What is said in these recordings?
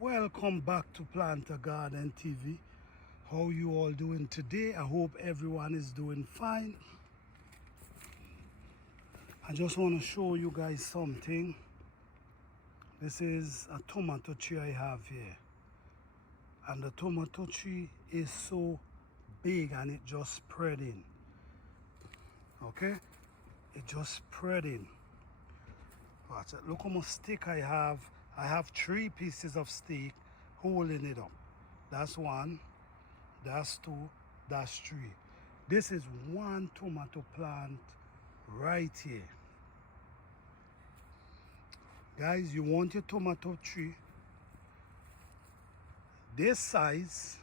Welcome back to Plant a Garden TV. How you all doing today? I hope everyone is doing fine. I just want to show you guys something. This is a tomato tree I have here, and the tomato tree is so big and it just spreading. Okay, it just spreading. Look how much stick I have. I have 3 pieces of stick holding it up. That's 1, that's 2, that's 3. This is 1 tomato plant right here. Guys, you want your tomato tree this size,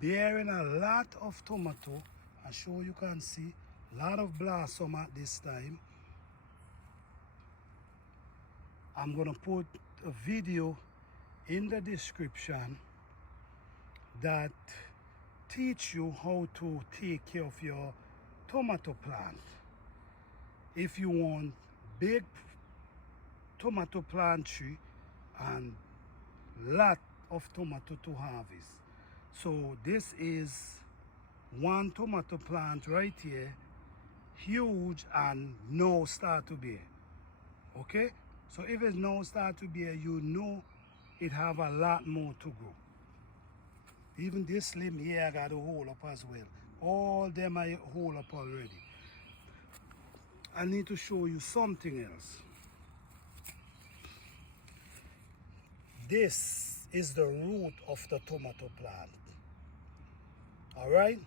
bearing a lot of tomato. I'm sure you can see a lot of blossom at this time. I'm gonna put a video in the description that teach you how to take care of your tomato plant. If you want big tomato plant tree and lot of tomato to harvest. So this is 1 tomato plant right here, huge, and now start to bear. Okay, so if it's now start to bear, you know it have a lot more to grow. Even this limb here I got to hold up as well. All them I hold up already. I need to show you something else. This is the root of the tomato plant. All right,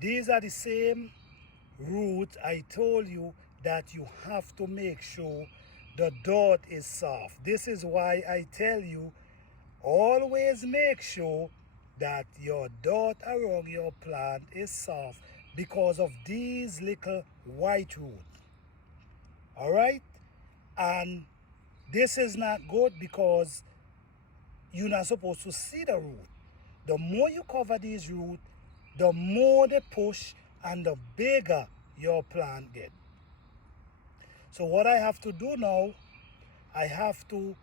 these are the same roots I told you that you have to make sure the dot is soft. This is why I tell you always make sure that your dot around your plant is soft because of these little white roots. All right, and this is not good because you're not supposed to see the root. The more you cover these roots, the more they push and the bigger your plant get. So what I have to do now, I have to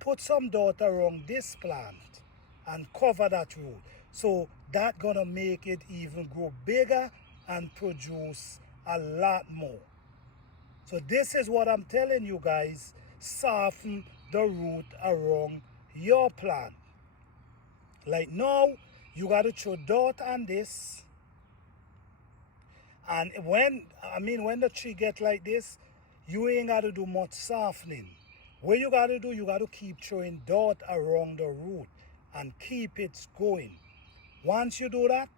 put some dot around this plant and cover that root. So that's gonna make it even grow bigger and produce a lot more. So this is what I'm telling you guys, soften the root around your plant. Like now, you gotta throw dot on this. And when the tree get like this, you ain't gotta do much softening. What you gotta do, you gotta keep throwing dot around the root and keep it going. Once you do that,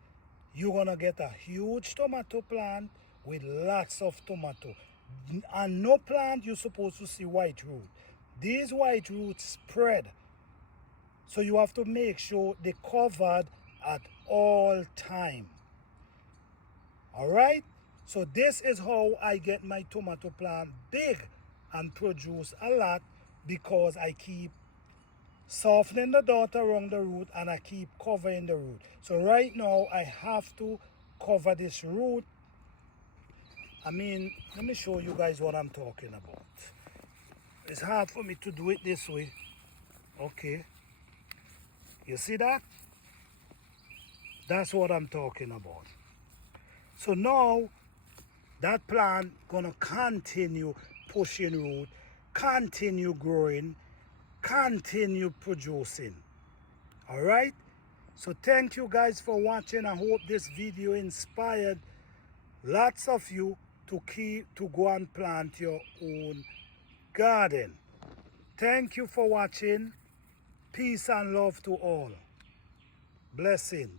you're gonna get a huge tomato plant with lots of tomato. And no plant you're supposed to see white root. These white roots spread. So you have to make sure they're covered at all time. All right, so this is how I get my tomato plant big and produce a lot, because I keep softening the dot around the root and I keep covering the root. So right now I have to cover this root. Let me show you guys what I'm talking about. It's hard for me to do it this way. Okay, you see that? That's what I'm talking about. So now that plant gonna continue pushing root, continue growing, continue producing. All right, so thank you guys for watching. I hope this video inspired lots of you to go and plant your own garden. Thank you for watching. Peace and love to all. Blessing.